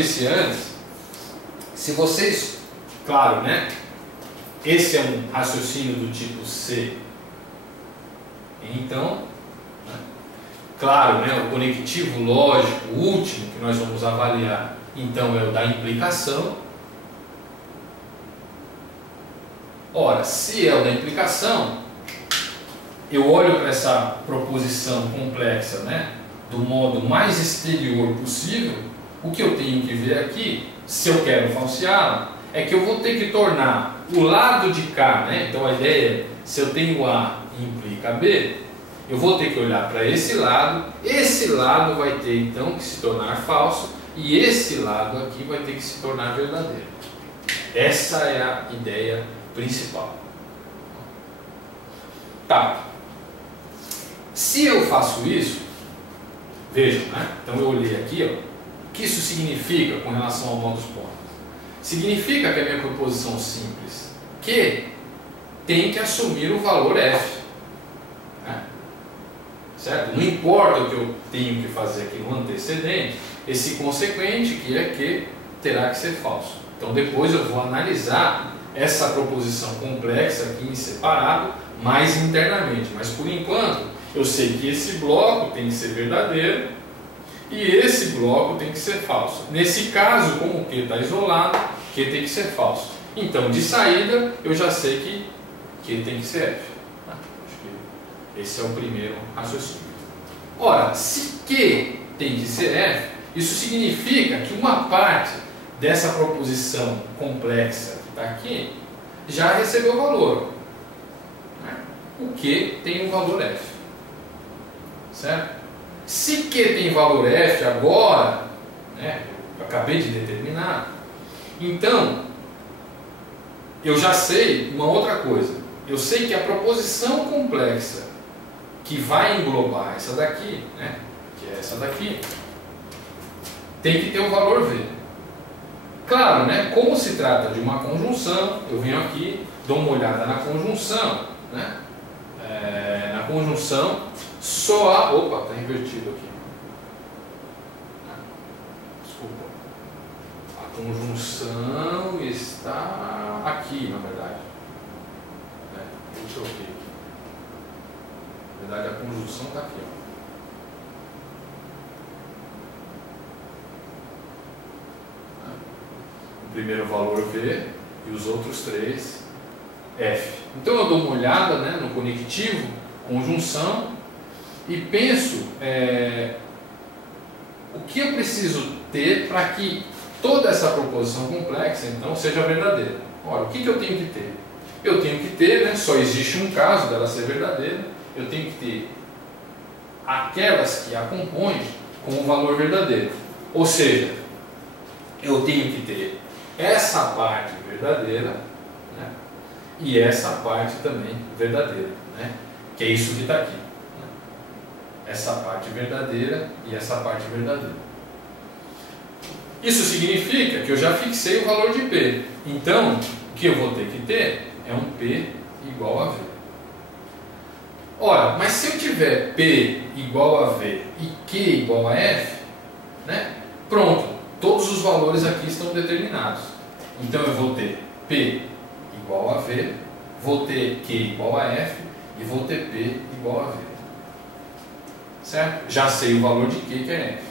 disse antes, se vocês, claro, né? Esse é um raciocínio do tipo C. Então, né, claro, né, o conectivo lógico, o último que nós vamos avaliar, então é o da implicação. Ora, se é o da implicação, eu olho para essa proposição complexa, né, do modo mais exterior possível. O que eu tenho que ver aqui, se eu quero falseá-la, é que eu vou ter que tornar o lado de cá, né? Então a ideia é, se eu tenho A e implica B, eu vou ter que olhar para esse lado vai ter então que se tornar falso, e esse lado aqui vai ter que se tornar verdadeiro. Essa é a ideia principal. Tá. Se eu faço isso, vejam, né? Então eu olhei aqui, ó, o que isso significa com relação ao modus ponens? Significa que a minha proposição simples Q tem que assumir o valor F. Né? Certo? Não importa o que eu tenho que fazer aqui no antecedente, esse consequente, que é Q, terá que ser falso. Então depois eu vou analisar essa proposição complexa aqui em separado, mais internamente. Mas por enquanto, eu sei que esse bloco tem que ser verdadeiro e esse bloco tem que ser falso. Nesse caso, como o Q está isolado, Q tem que ser falso. Então, de saída, eu já sei que Q tem que ser F. Acho que esse é o primeiro raciocínio. Ora, se Q tem que ser F, isso significa que uma parte dessa proposição complexa que está aqui já recebeu valor. O Q tem um valor F. Certo? Se Q tem valor F agora, né, eu acabei de determinar, então eu já sei uma outra coisa. Eu sei que a proposição complexa que vai englobar essa daqui, né, que é essa daqui, tem que ter um valor V. Claro, né, como se trata de uma conjunção, eu venho aqui, dou uma olhada na conjunção, né, na conjunção só a... Opa, está invertido aqui. Desculpa. A conjunção está aqui, na verdade. Eu troquei aqui. Na verdade, a conjunção está aqui. Ó. O primeiro valor V e os outros três F. Então eu dou uma olhada, né, no conectivo, conjunção, e penso o que eu preciso ter para que toda essa proposição complexa então seja verdadeira. Ora, o que eu tenho que ter? Eu tenho que ter, né, só existe um caso dela ser verdadeira, eu tenho que ter aquelas que a compõem com o valor verdadeiro. Ou seja, eu tenho que ter essa parte verdadeira, né, e essa parte também verdadeira, né, que é isso que está aqui. Essa parte verdadeira e essa parte verdadeira. Isso significa que eu já fixei o valor de P. Então, o que eu vou ter que ter é um P igual a V. Ora, mas se eu tiver P igual a V e Q igual a F, né, pronto, todos os valores aqui estão determinados. Então eu vou ter P igual a V, vou ter Q igual a F e vou ter P igual a V. Certo? Já sei o valor de Q, que é F.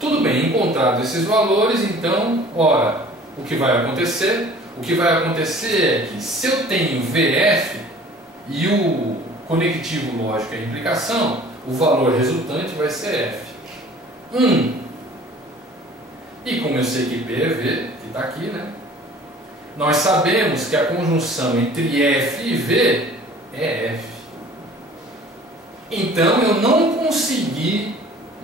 Tudo bem, encontrados esses valores, então, ora, o que vai acontecer? O que vai acontecer é que se eu tenho VF e o conectivo lógico é a implicação, o valor resultante vai ser F. 1. E como eu sei que P é V, que está aqui, né? Nós sabemos que a conjunção entre F e V é F. Então eu não consegui,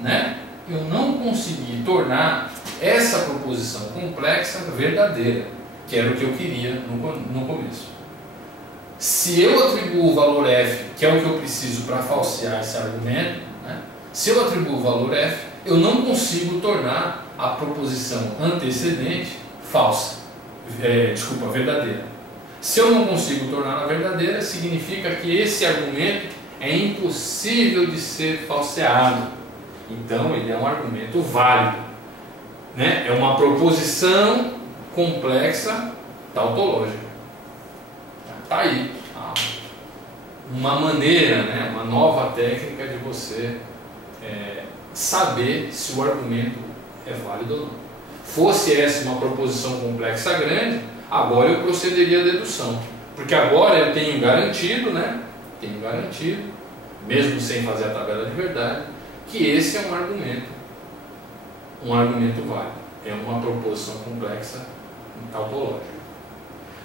né? Eu não consegui tornar essa proposição complexa verdadeira, que era o que eu queria no começo. Se eu atribuo o valor F, que é o que eu preciso para falsear esse argumento, né? Se eu atribuo o valor F, eu não consigo tornar a proposição antecedente falsa, verdadeira. Se eu não consigo torná-la verdadeira, significa que esse argumento é impossível de ser falseado. Então ele é um argumento válido. né? É uma proposição complexa tautológica. Está aí uma maneira, né? Uma nova técnica de você saber se o argumento é válido ou não. Fosse essa uma proposição complexa grande, agora eu procederia à dedução, porque agora eu tenho garantido, né? Tenho garantido, mesmo sem fazer a tabela de verdade, que esse é um argumento válido, é uma proposição complexa tautológica.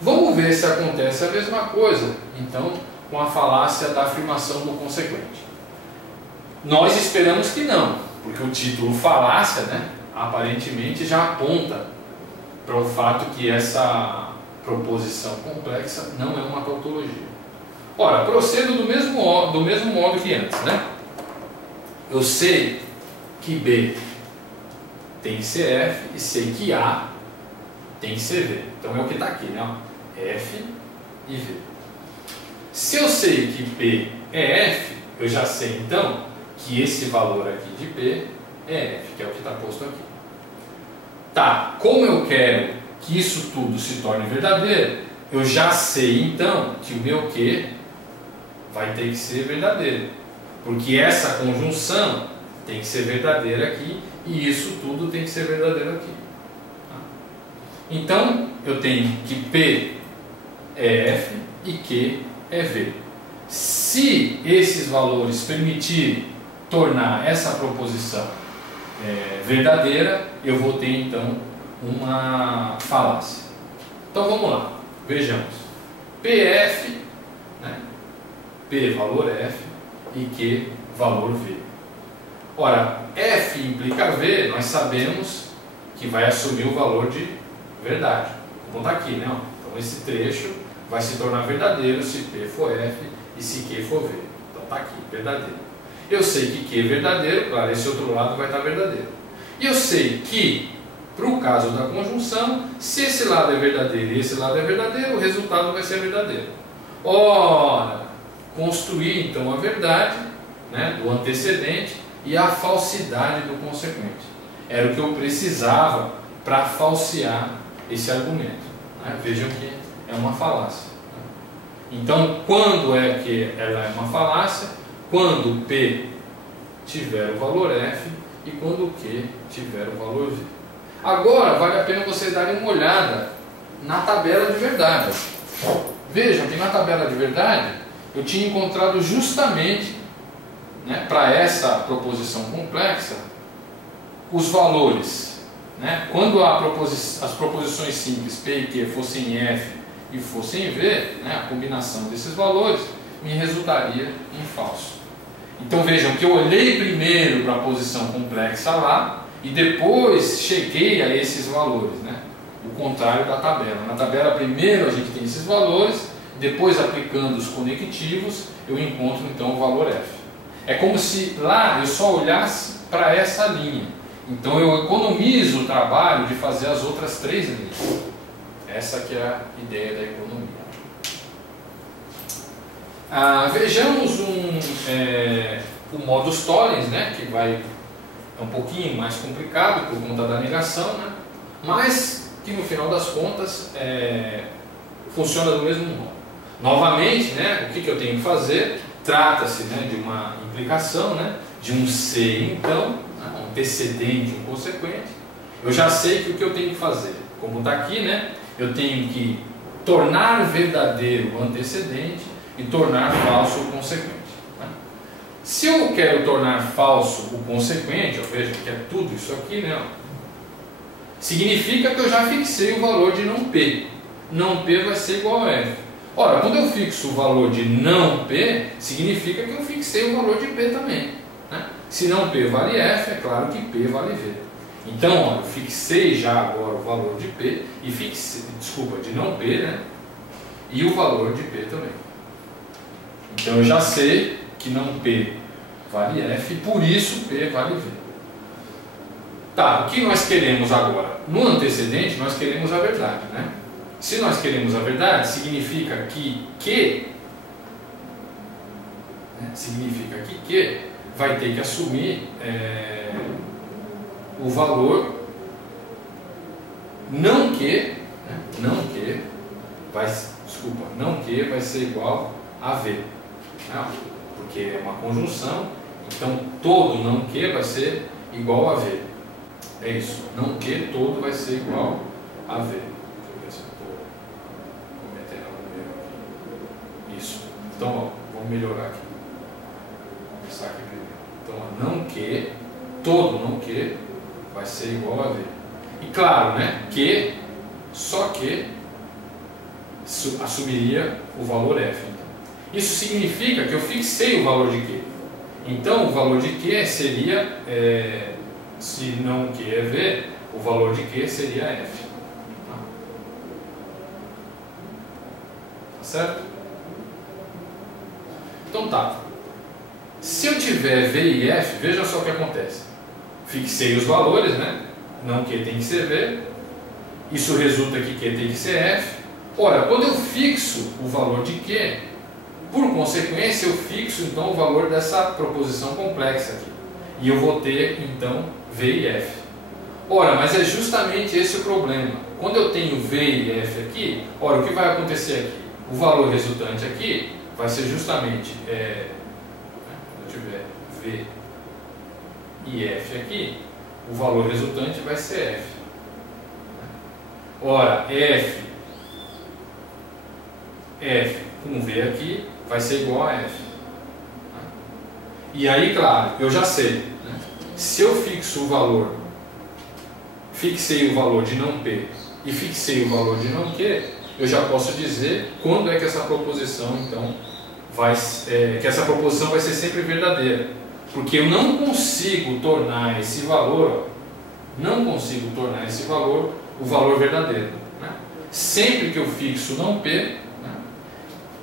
Vamos ver se acontece a mesma coisa, então, com a falácia da afirmação do consequente. Nós esperamos que não, porque o título falácia, né, aparentemente já aponta para o fato que essa proposição complexa não é uma tautologia. Ora, procedo do mesmo modo que antes, né? Eu sei que B tem que ser F e sei que A tem que ser V. Então é o que está aqui, né? F e V. Se eu sei que P é F, eu já sei então que esse valor aqui de P é F, que é o que está posto aqui. Tá, como eu quero que isso tudo se torne verdadeiro, eu já sei então que o meu Q vai ter que ser verdadeiro, porque essa conjunção tem que ser verdadeira aqui e isso tudo tem que ser verdadeiro aqui. Então eu tenho que P é F e Q é V. Se esses valores permitirem tornar essa proposição verdadeira, eu vou ter então uma falácia. Então vamos lá, vejamos. PF, né? P valor F e Q valor V. Ora, F implica V, nós sabemos que vai assumir o valor de verdade. Vou botar aqui, né? Então esse trecho vai se tornar verdadeiro se P for F e se Q for V. Então está aqui, verdadeiro. Eu sei que Q é verdadeiro, claro, esse outro lado vai estar verdadeiro. E eu sei que, para o caso da conjunção, se esse lado é verdadeiro e esse lado é verdadeiro, o resultado vai ser verdadeiro. Ora, construir então a verdade, né, do antecedente e a falsidade do consequente. Era o que eu precisava para falsear esse argumento. Né? Vejam que é uma falácia. Então, quando é que ela é uma falácia? Quando P tiver o valor F e quando Q tiver o valor V. Agora, vale a pena vocês darem uma olhada na tabela de verdade. Vejam que na tabela de verdade eu tinha encontrado justamente, né, para essa proposição complexa os valores. Né? Quando as proposições simples P e Q fossem F e fossem V, né, a combinação desses valores me resultaria em falso. Então vejam que eu olhei primeiro para a posição complexa lá e depois cheguei a esses valores, né? O contrário da tabela. Na tabela primeiro a gente tem esses valores, depois aplicando os conectivos eu encontro então o valor F. É como se lá eu só olhasse para essa linha. Então eu economizo o trabalho de fazer as outras três linhas. Essa que é a ideia da economia. Vejamos o modus tollens, né, que é um pouquinho mais complicado por conta da negação, né, mas que no final das contas funciona do mesmo modo. Novamente, né, o que eu tenho que fazer? Trata-se, né, de uma implicação, né, de um se então, né, um antecedente, um consequente. Eu já sei que o que eu tenho que fazer, como está aqui, né, eu tenho que tornar verdadeiro o antecedente e tornar falso o consequente. Né? Se eu quero tornar falso o consequente, veja que é tudo isso aqui, né? Significa que eu já fixei o valor de não P. Não P vai ser igual a F. Ora, quando eu fixo o valor de não P, significa que eu fixei o valor de P também. Né? Se não P vale F, é claro que P vale V. Então, ó, eu fixei já agora o valor de P e fixei, de não P, né? E o valor de P também. Então eu já sei que não P vale F e por isso P vale V. Tá, o que nós queremos agora? No antecedente nós queremos a verdade, né? Se nós queremos a verdade, significa que Q vai ter que assumir o valor Q vai ser igual a V. Não, porque é uma conjunção, então todo não Q vai ser igual a V. É isso, não Q todo vai ser igual a V. Deixa eu ver se eu estou cometendo algum erro aqui. Isso. Então, ó, vamos melhorar aqui. Vou começar aqui primeiro. Então, ó, não Q, todo não Q vai ser igual a V. E claro, né, Q, só Q assumiria o valor F. Então. Isso significa que eu fixei o valor de Q. Então, o valor de Q seria, se não Q é V, o valor de Q seria F. Tá certo? Então tá. Se eu tiver V e F, veja só o que acontece. Fixei os valores, né? Não Q tem que ser V. Isso resulta que Q tem que ser F. Ora, quando eu fixo o valor de Q, por consequência eu fixo então o valor dessa proposição complexa aqui. E eu vou ter então V e F. Ora, mas é justamente esse o problema. Quando eu tenho V e F aqui, ora, o que vai acontecer aqui? O valor resultante aqui vai ser justamente, quando eu tiver V e F aqui, o valor resultante vai ser F. Ora, F com V aqui vai ser igual a F. E aí, claro, eu já sei, né? Se eu fixo o valor, fixei o valor de não P e fixei o valor de não Q, eu já posso dizer quando é que essa proposição, então, que essa proposição vai ser sempre verdadeira. Porque eu não consigo tornar esse valor, o valor verdadeiro. Né? Sempre que eu fixo não P, né,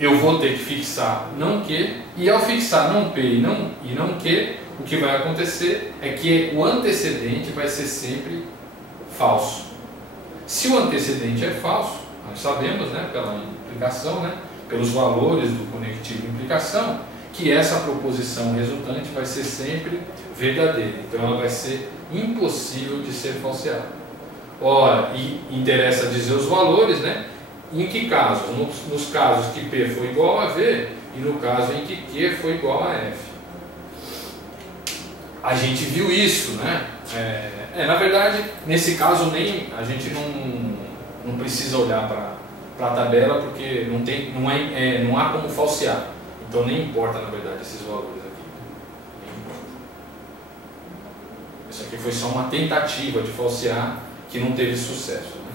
eu vou ter que fixar não Q, e ao fixar não P e não Q, o que vai acontecer é que o antecedente vai ser sempre falso. Se o antecedente é falso, nós sabemos, né, pela implicação, né, pelos valores do conectivo implicação, que essa proposição resultante vai ser sempre verdadeira. Então ela vai ser impossível de ser falseada. Ora, e interessa dizer os valores, né? Em que casos? Nos casos que P foi igual a V e no caso em que Q foi igual a F. A gente viu isso, né? Na verdade, nesse caso nem a gente não precisa olhar para a tabela porque não há como falsear. Então nem importa, na verdade, esses valores aqui. Nem importa. Isso aqui foi só uma tentativa de falsear que não teve sucesso. Né?